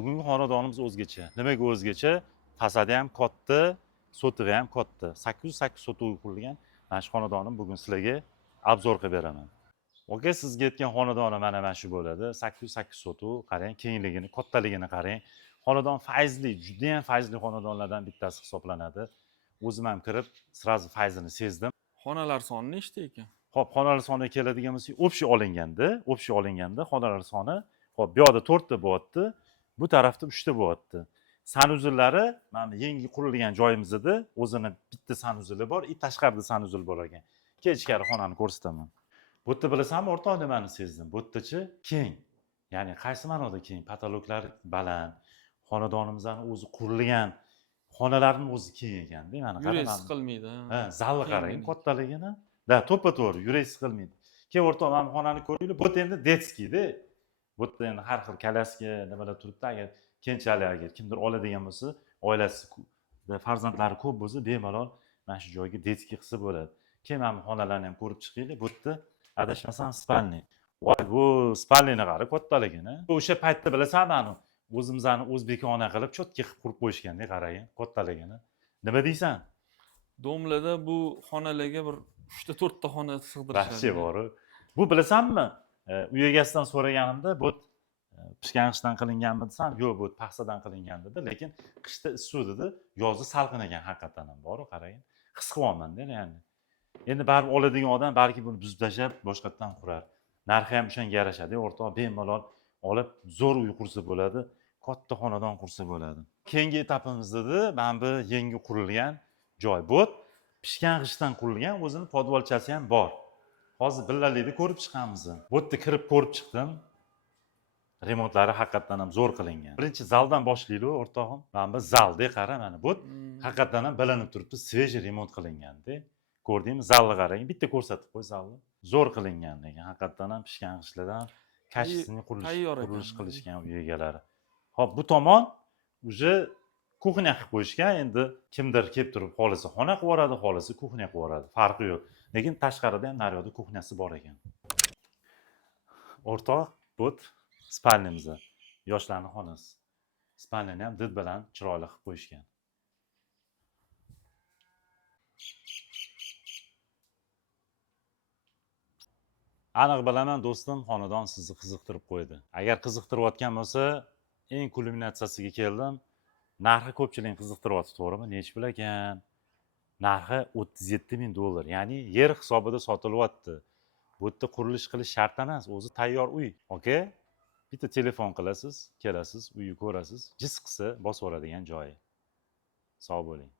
Bugungi xonadonimiz o'zgacha. Nimaga o'zgacha? Fasadi ham katta, sotig'i ham katta. 808 sotuvga qurilgan mana shu xonadonim bugun sizlarga obzor qilib beraman. Aka, sizga aytgan xonadonim mana shu bo'ladi. 808 sotuv, qarang, kengligini, kattaligini qarang. Xonadon fayzli, juda ham fayzli xonadonlardan bittasi hisoblanadi. O'zim ham kirib, sirazi fayzini sezdim. Xonalar soni nechta ekan? Xo'p, xonalar soniga keladigan bo'lsak, общий olinganda xonalar soni, xo'p, bu yoqda 4 ta bo'lyapti, bu tarafda 3 ta bo'lyapti. Sanuzullari mana yangi qurilgan joyimizda o'zini bitta sanuzuli bor, tashqarida sanuzul bor ekan. Kel ichkari xonani ko'rsataman. Bu yerda bilasanmi, o'rtoq, nimani sezdim? Bu yerdachi keng. Ya'ni qaysi ma'noda keng? Patologlar baland. Xonadonimizning o'zi qurilgan, xonalarning o'zi keng ekanda. Mana Yurak qarang. siqilmaydi. Ha, zalni qarang, kattaligini. Da, to'ppa-to'g'ri, yurak siqilmaydi. Keyin o'rtoq, mana bu xonani ko'ringlar. Bu endi detskiyda. Bu yerda endi har xil kalaska nimalar turibdi. Agar keyinchalik agar kimdir oladigan bo'lsa, oilasi farzandlari ko'p bo'lsa, bemalol mana shu joyga detskiy qilsa bo'ladi. Keyin mana bu xonalarni ham ko'rib chiqinglar. Bu yerda adashmasam spalniy. Voy, bu spalniyni qara kattaligini. O'sha paytda bilasanmi, ani o'zimizni o'zbekona qilib cho'tka qilib qurib qo'yishganda, qarang, kattaligini. Nima deysan? Domlada bu xonalarga bir 3 ta 4 ta xona sig'dirishadi. Rahshi bor. Bu bilasanmi? Uy egasidan so'raganimda, bu pishgan qishdan qilinganmi desam, yo'q, bu paxsadan qilingan dedi, lekin qishda issiq dedi, yozi salqin ekan, haqiqatan ham bor, qarang. His qilyapman-da, ya'ni. Endi baribir oladigan odam balki buni buzib tashlab boshqatdan qurar. Narxi ham o'shanga yarashadi, o'rtoq, bemalol olib zo'r uy qursa bo'ladi, katta xonadon qursa bo'ladi. Keyingi etapimizda mana bu yangi qurilgan joy. Bu pishgan g'ishtdan qurilgan, o'zini podvolchasi ham bor. Hozir billalikda ko'rib chiqamiz. Bu yerda kirib ko'rib chiqdim. Remontlari haqiqatan ham zo'r qilingan. Birinchi zaldan boshlaylik, o'rtog'im. Mana bu zalda qara, mana bu haqiqatan ham bilinib turibdi, svejiy remont qilinganda. Ko'rdingmi? Zalni qarang, bitta ko'rsatib qo'y zalni. Zo'r qilingan lekin haqiqatan ham pishgan g'ishtlardan kачественный qurilish qilishgan uy egalari. Xo'p, bu tomon уже kuxnya qilib qo'yishgan. Endi kimdir kelib turib xolisi xona qilib yuboradi, xolisi kuxnya qilib yuboradi. Farqi yo'q. Lekin tashqarida ham naryoqda kuxnyasi bor ekan. O'rtoq, bu spalniyamiz. Yoshlarning xonasi. Spalniyani ham did bilan chiroyli qilib qo'yishgan. Aniq bilaman, do'stim, xonadon sizni qiziqtirib qo'ydi. Agar qiziqtirayotgan bo'lsa, eng kulminatsiyasiga keldim. Narxi ko'pchilik qiziqtiryapti, to'g'rimi? Nech pul ekan? Narxi $37,000. Ya'ni yer hisobida sotilyapti. Bu yerda qurilish qilish shart emas, o'zi tayyor uy. Oka, bitta telefon qilasiz, kelasiz, uyni ko'rasiz, jiz qilsa bosib oladigan joyi. Sog' bo'ling.